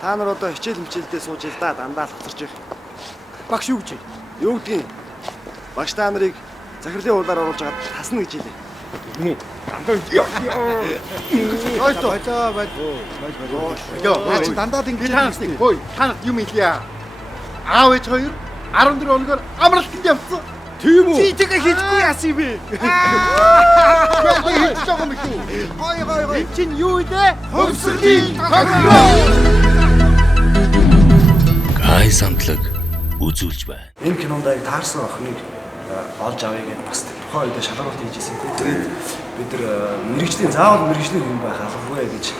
Та нар одоо хичээл хэмчээлдээ сууж ил да дандаа л хоцорч их. Багш юу гэж? Юу гэдгийг багш та нарыг захирлын уулаар оруулж агаад тасна гэж хэлээ. Яаж дандаа ингэж таасны. Хөөе, танад юм ийя. Аав ээж хоёр 14 хоногор амралтанд явсан. Тийм үү? Чи тэгээ хийхгүй яасан бэ? Хийж байгаа юм шүү. Гой. Энд чинь юу вэ? Хөвсөргийн тохиолдол. Гай самтлаг үзүүлж байна. Энэ кинонд яг таарсан охиныг олж авъя гэдээ бас тухайн үед шалгаруулт хийжсэн. Тэгээд бид нар мэрэгжлийн заавал мэрэгжлийн хүн байх албагүй гэж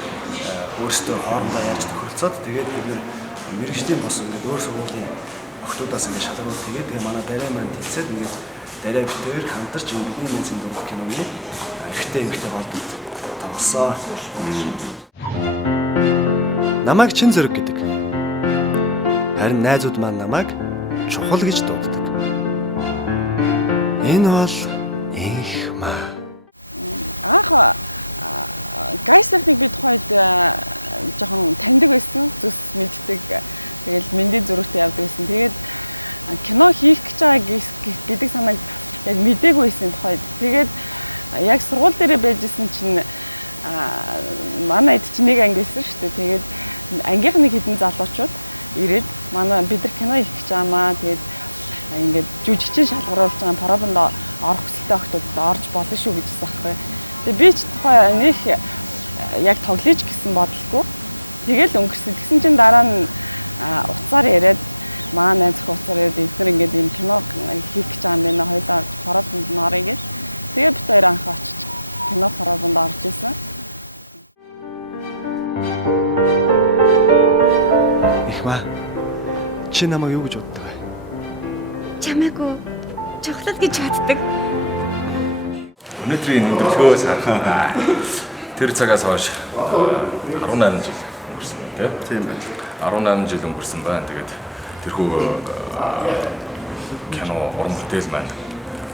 өөрсдөө хоорондоо ярьж тохиролцоод тэгээд бид нар мэрэгжлийн бос ингээд өөр сургуулийн охтуудаас ингээд шалгаруулт хийгээд тэгээ манай дараа маань тэлцээд ингээд дараа битээр хамтарч бидний мэдсэн дурах киноны ихтэй болдог тоглосоо. Намайг чин зэрэг гэдэг. Харин найзууд маань намайг чухал гэж дууддаг. Энэ бол Инхмаа. Анх гайсны бид тухайд жоохон таньдаг байсан, зүс мэддэг. Тэгэл мэндийн зурагтай явдаг байсан. Тэгээд кино хийх гэж байгаа гэдэг санааг яг мэдээгүй байсан тухайд. Тэгээд яг сургууль дээрээ байжсэн чинь манай эд чинь нэг анги байсан шүү дээ. Тэгээд ангийнхны хэдэн залуучууд ирээд манай бид нар кино хийх гэж байгаамаа. Тэгээд ингээд жүжигчин шалгаруулж байгаа парабонд орох хүсэлтэй охтууд орж болно шүү гэж хэлсэн байхгүй. Тэгээд би ч тухай нэг яг тоглож гэсэн бодлого. Тэгэл өнгөрсөн. Тэгсэн чинь дараа нь уцаар яриад манай найз уцаар яриад эдгээр ингээд юм кино хийх гэж байгаа юм байна. Хоёулаа парабонд норё гэж. Тэгээд бид хоёр анх очиж кино парабонд орж исэн. Инхмаа. Чи намайг юу гэж боддог вэ? Чамайгу чухлал гэж боддог. Өнөөдрийн өндөрлгөөс харахад тэр цагаас хойш 18 жил өнгөрсөн байна тийм байна. 18 жил өнгөрсөн байна. Тэгээд тэрхүү кино уран бүтээл маань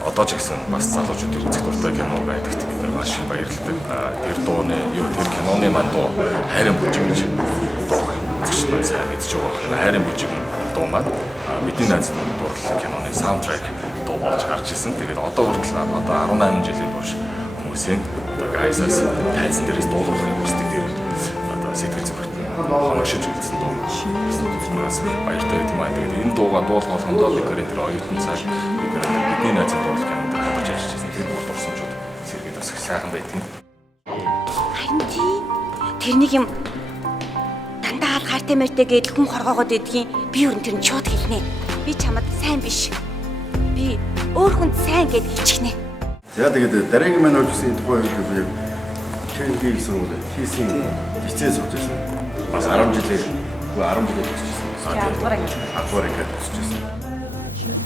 одоо ч гэсэн бас залуучуудын үзэх дуртай кино байдагт бид нар маш баярлалтай. Тэр дууны тэр киноны маань дуу хайрын бүжиг гэж дуу зуршил сайн мэдж байгаа. Хайрын бүжиг дуу маань бидний найзын дурлал киноны саундтрек дуу болж гарч ирсэн. Тэгээд одоо хүртэл одоо 18 жилийн турш хүмүүсийн одоо гайсаас тайзан дээрээс дуулахыг хүсдэг дээр одоо сэтгэл зүрхт хоногшиж үлдсэн дуу. Баяртай тийм аа. Тэгээд энэ дууга дуулах болгондоо бид тэр оюутан цааш бидний найзын дурлал кинонд гарч ирж байсан. Тэр бол дурсамжууд сэргээд бас сайхан байдгийг. Харин тэрнийг юм дандаа хайртай мэртэй гээд хүн хоргоогоод идэх юм. Би юу тэр нь чууд хэлнэ. Би чамд сайн биш. Би өөр хүнд сайн гэж хэлчихнэ. За тэгээд дараагийн маань олжсэн тухай яг Кенги гэсэн үг хийсэн хичээл сурч байсан. Бас 10 жилээр 10 жилээр төгсөжсэн. 10 дугаар ингээд төгсөжсэн.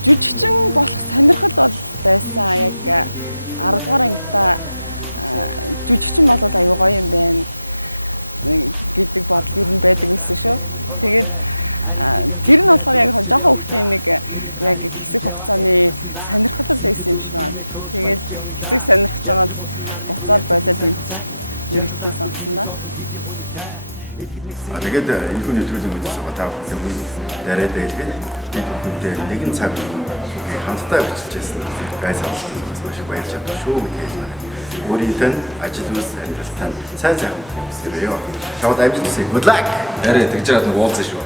Жүжигчин болох сонирхол бол байсан. Яг 10 дугаар ангита жүжигчин болол аюу гоё юм байна гэдэг бодол юу н байдаг байсан шүү. Тэгээд тэр нь болохоор яг жоохон хөвгтийн нэг яг хэсэг хугацааны сонирхол байсан юм шиг байна. Тэгээд хэсэг сонирхож байгаа л буцаад болоод юм мэрэгчлээ сонгосон да. Тэгээд энэ хүний төлөв мэдсэн байгаа дараад байлгээд бид бүхэндээ нэгэн цаг хамтдаа бичижсэн. Гайс авчихсан маш их баярлж байна шүү гэж байна. Өөрийнхөө ажил үйлс амьдралтаа сайн хүсье. Чамд амжилт хүсье. Good luck. Арай тэгж яагаад нэг уулзсан шүү.